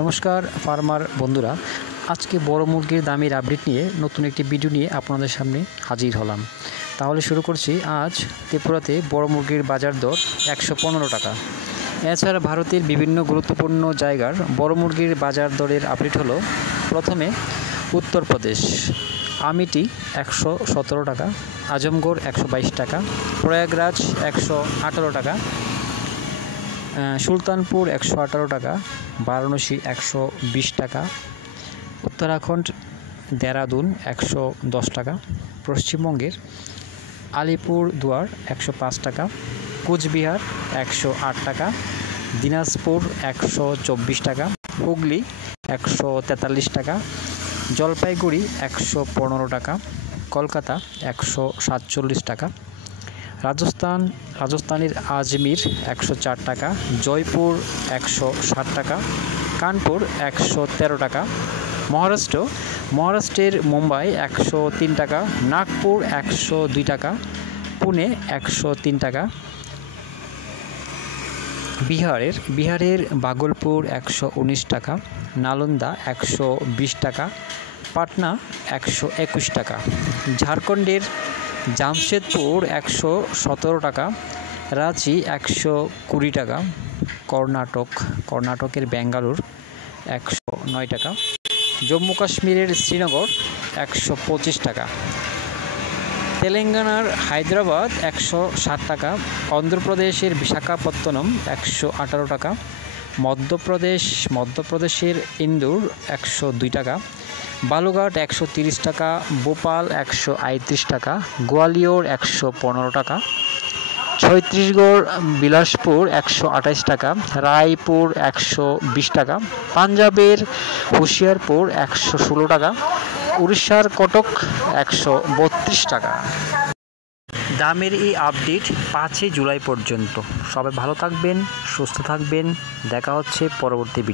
নমস্কার ফার্মার বন্ধুরা, আজকে বড় মুরগির দামের আপডেট নিয়ে নতুন একটি ভিডিও নিয়ে আপনাদের সামনে হাজির হলাম। তাহলে শুরু করছি। আজ ত্রিপুরাতে বড় মুরগির বাজার দর 115 টাকা। এছাড়া ভারতের বিভিন্ন গুরুত্বপূর্ণ জায়গার বড় মুরগির বাজার দরের আপডেট হলো। প্রথমে উত্তরপ্রদেশ, আমিটি 117 টাকা, আজমগড় 122 টাকা, প্রয়াগরাজ 118 টাকা, সুলতানপুর 118 টাকা, বারাণসী 120 টাকা, উত্তরাখণ্ড দেরাদুন 110 টাকা, পশ্চিমবঙ্গের আলিপুরদুয়ার 105 টাকা, কোচবিহার 108 টাকা, দিনাজপুর 124 টাকা, হুগলি 143 টাকা, জলপাইগুড়ি 115 টাকা, কলকাতা 147 টাকা, রাজস্থানের আজমির 104 টাকা, জয়পুর 160 টাকা, কানপুর 113 টাকা, মহারাষ্ট্রের মুম্বাই 103 টাকা, নাগপুর 102 টাকা, পুনে 103 টাকা, বিহারের ভাগলপুর 119 টাকা, নালন্দা 120 টাকা, পাটনা 121 টাকা, ঝাড়খণ্ডের জামশেদপুর 117 টাকা, রাঁচি 120 টাকা, কর্ণাটকের বেঙ্গালুর 109 টাকা, জম্মু কাশ্মীরের শ্রীনগর 125 টাকা, তেলেঙ্গানার হায়দ্রাবাদ 160 টাকা, অন্ধ্রপ্রদেশের বিশাখাপত্তনম 118 টাকা, মধ্যপ্রদেশের ইন্দোর 102 টাকা, বালুঘাট 130 টাকা, ভোপাল 138 টাকা, গোয়ালিয়র 115 টাকা, ছত্তিশগড় বিলাসপুর 128 টাকা, রায়পুর 120 টাকা, পাঞ্জাবের হুশিয়ারপুর 116 টাকা, উড়িষ্যার কটক 132 টাকা। দামের এই আপডেট 5 জুলাই পর্যন্ত। সবাই ভালো থাকবেন, সুস্থ থাকবেন। দেখা হচ্ছে পরবর্তী ভিডিও।